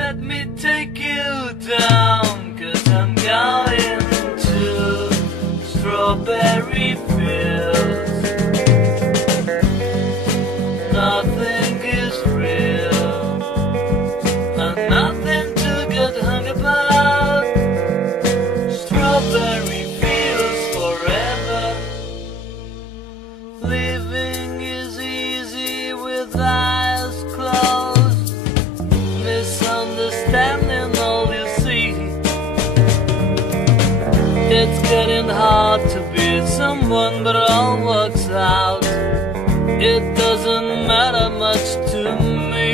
Let me take you down, 'cause I'm going to strawberry fields. Nothing is real, and nothing to get hung about. Strawberry fields forever. Living is easy with eyes closed. Misunderstanding all you see. It's getting hard to be someone, but it all works out. It doesn't matter much to me.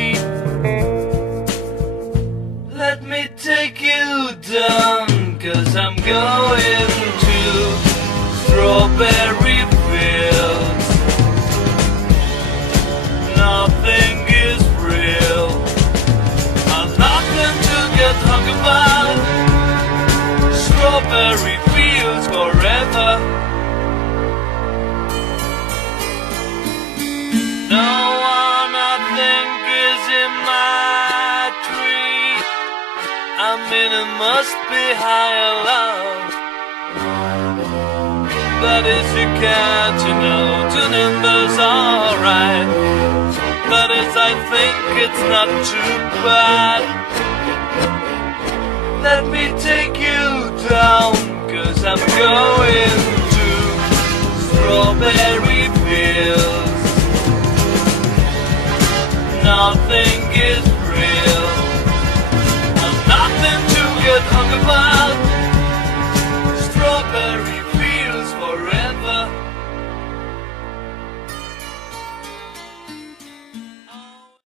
Let me take you down, 'cause I'm going to strawberry fields. Nothing is real, and nothing to get hung about. Strawberry fields forever. No one I think is in my tree. I mean it must be higher love. But as you can't, you know, two numbers alright. But as I think it's not too bad. Let me take you down, 'cause I'm going to strawberry fields. Nothing is real, and nothing to get hung about.